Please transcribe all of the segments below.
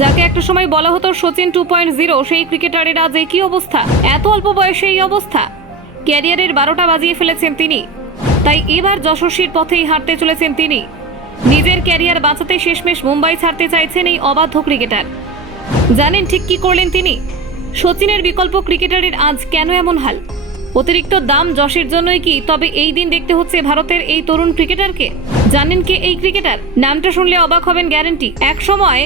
যাকে একটা সময় বলা হতো সচিন 2.0, সেই ক্রিকেটারের আজ একই অবস্থা। এত অল্প বয়সে এই অবস্থা। ক্যারিয়ারের 12টা বাজিয়ে ফেলেছেন তিনি। তাই এবার যশস্বীর পথেই হাঁটতে চলেছেন তিনি। নিজের ক্যারিয়ার বাঁচাতে শেষমেশ মুম্বাই ছাড়তে চাইছেন এই অবাধ্য ক্রিকেটার। জানেন ঠিক কি করলেন তিনি? সচিনের বিকল্প ক্রিকেটারের আজ কেন এমন হাল? অতিরিক্ত দাম যশের জন্যই কি তবে এই দিন দেখতে হচ্ছে ভারতের এই তরুণ ক্রিকেটারকে? জানেন কে এই ক্রিকেটার? নামটা শুনলে অবাক হবেন গ্যারান্টি। এক সময়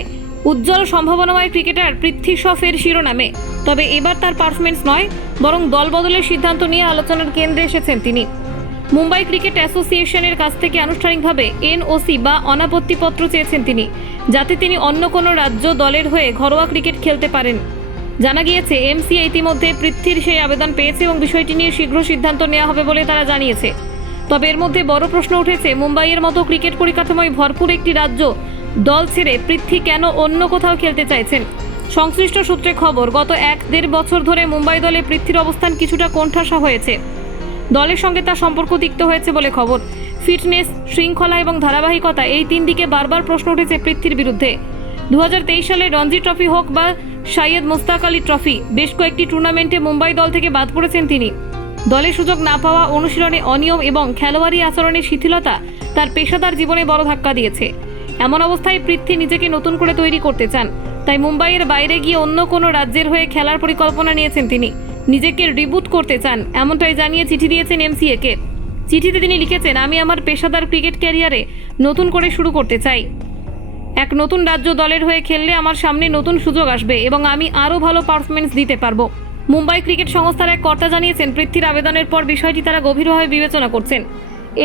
উজ্জ্বল সম্ভাবনাময় ক্রিকেটার পৃথ্বী শফের শিরোনামে, তবে এবার তার পারফরমেন্স নয় বরং দল বদলের সিদ্ধান্ত নিয়ে আলোচনার কেন্দ্রে এসেছেন তিনি। মুম্বাই ক্রিকেট অ্যাসোসিয়েশনের কাছ থেকে আনুষ্ঠানিকভাবে এনওসি বা অনাপত্তিপত্র চেয়েছেন তিনি, যাতে তিনি অন্য কোনো রাজ্য দলের হয়ে ঘরোয়া ক্রিকেট খেলতে পারেন। জানা গিয়েছে এমসিএ ইতিমধ্যে পৃথ্বীর সেই আবেদন পেয়েছে এবং বিষয়টি নিয়ে শীঘ্র সিদ্ধান্ত নেওয়া হবে বলে তারা জানিয়েছে। তবে এর মধ্যে বড় প্রশ্ন উঠেছে, মুম্বাইয়ের মতো ক্রিকেট পরিকাঠামোয় ভরপুর একটি রাজ্য দল ছেড়ে পৃথ্বী কেন অন্য কোথাও খেলতে চাইছেন। সংশ্লিষ্ট সূত্রে খবর, গত 1-1.5 বছর ধরে মুম্বাই দলে পৃথ্বীর অবস্থান কিছুটা কোণঠাসা হয়েছে। দলের সঙ্গে তার সম্পর্ক তিক্ত হয়েছে বলে খবর। ফিটনেস, শৃঙ্খলা এবং ধারাবাহিকতা, এই 3 দিকে বারবার প্রশ্ন উঠেছে পৃথ্বীর বিরুদ্ধে। 2023 সালে রঞ্জি ট্রফি হোক বা সৈয়দ মুস্তাক আলী ট্রফি, বেশ কয়েকটি টুর্নামেন্টে মুম্বাই দল থেকে বাদ পড়েছেন তিনি। দলে সুযোগ না পাওয়া, অনুশীলনে অনিয়ম এবং খেলোয়াড়ি আচরণের শিথিলতা তার পেশাদার জীবনে বড় ধাক্কা দিয়েছে। এমন অবস্থায় পৃথ্বী নিজেকে নতুন করে তৈরি করতে চান, তাই মুম্বাইয়ের বাইরে গিয়ে অন্য কোনো রাজ্যের হয়ে খেলার পরিকল্পনা নিয়েছেন তিনি। নিজেকে রিবুট করতে চান, এমনটাই জানিয়ে চিঠি দিয়েছেন এমসিএকে। চিঠিতে তিনি লিখেছেন, আমি আমার পেশাদার ক্রিকেট ক্যারিয়ারে নতুন করে শুরু করতে চাই। এক নতুন রাজ্য দলের হয়ে খেললে আমার সামনে নতুন সুযোগ আসবে এবং আমি আরও ভালো পারফরমেন্স দিতে পারবো। মুম্বাই ক্রিকেট সংস্থার এক কর্তা জানিয়েছেন, পৃথ্বীর আবেদনের পর বিষয়টি তারা গভীরভাবে বিবেচনা করছেন।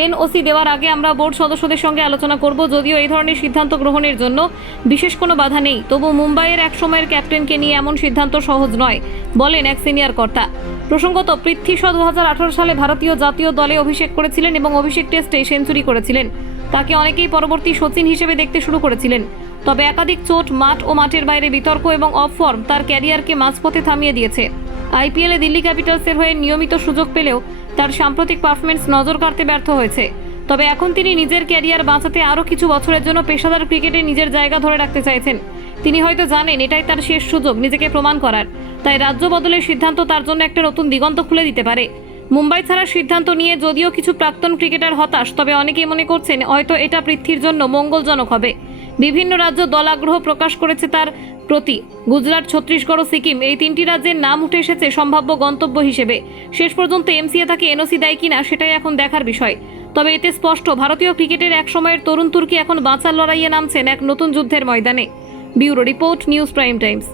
এনওসি দেওয়ার আগে আমরা বোর্ড সদস্যদের সঙ্গে আলোচনা করব। যদিও এই ধরনের সিদ্ধান্ত গ্রহণের জন্য বিশেষ কোনো বাধা নেই, তবু মুম্বাইয়ের এক সময়ের ক্যাপ্টেনকে নিয়ে এমন সিদ্ধান্ত সহজ নয়, বলেন এক সিনিয়র কর্তা। প্রসঙ্গত, পৃথ্বী 2018 সালে ভারতীয় জাতীয় দলে অভিষেক করেছিলেন এবং অভিষেক টেস্টে সেঞ্চুরি করেছিলেন। তাকে অনেকেই পরবর্তী সচিন হিসেবে দেখতে শুরু করেছিলেন। তবে একাধিক চোট, মাঠ ও মাঠের বাইরে বিতর্ক এবং অফ ফর্ম তার ক্যারিয়ারকে মাঝপথে থামিয়ে দিয়েছে। আইপিএলে দিল্লি ক্যাপিটালসের হয়ে নিয়মিত সুযোগ পেলেও তার সাম্প্রতিক পারফরমেন্স নজর কাড়তে ব্যর্থ হয়েছে। তবে এখন তিনি নিজের ক্যারিয়ার বাঁচাতে আরও কিছু বছরের জন্য পেশাদার ক্রিকেটে নিজের জায়গা ধরে রাখতে চাইছেন। তিনি হয়তো জানেন এটাই তার শেষ সুযোগ নিজেকে প্রমাণ করার, তাই রাজ্য বদলের সিদ্ধান্ত তার জন্য একটা নতুন দিগন্ত খুলে দিতে পারে। মুম্বাই ছাড়ার সিদ্ধান্ত নিয়ে যদিও কিছু প্রাক্তন ক্রিকেটার হতাশ, তবে অনেকেই মনে করছেন হয়তো এটা পৃথ্বীর জন্য মঙ্গলজনক হবে। বিভিন্ন রাজ্য দল আগ্রহ প্রকাশ করেছে তার প্রতি। গুজরাট, ছত্তিশগড় ও সিকিম, এই 3টি রাজ্যের নাম উঠে এসেছে সম্ভাব্য গন্তব্য হিসেবে। শেষ পর্যন্ত এমসিএ তাকে এনওসি দেয় কিনা সেটাই এখন দেখার বিষয়। তবে এতে স্পষ্ট, ভারতীয় ক্রিকেটের এক সময়ের তরুণ তুর্কি এখন বাঁচার লড়াইয়ে নামছেন এক নতুন যুদ্ধের ময়দানে। Bureau report, news prime Times.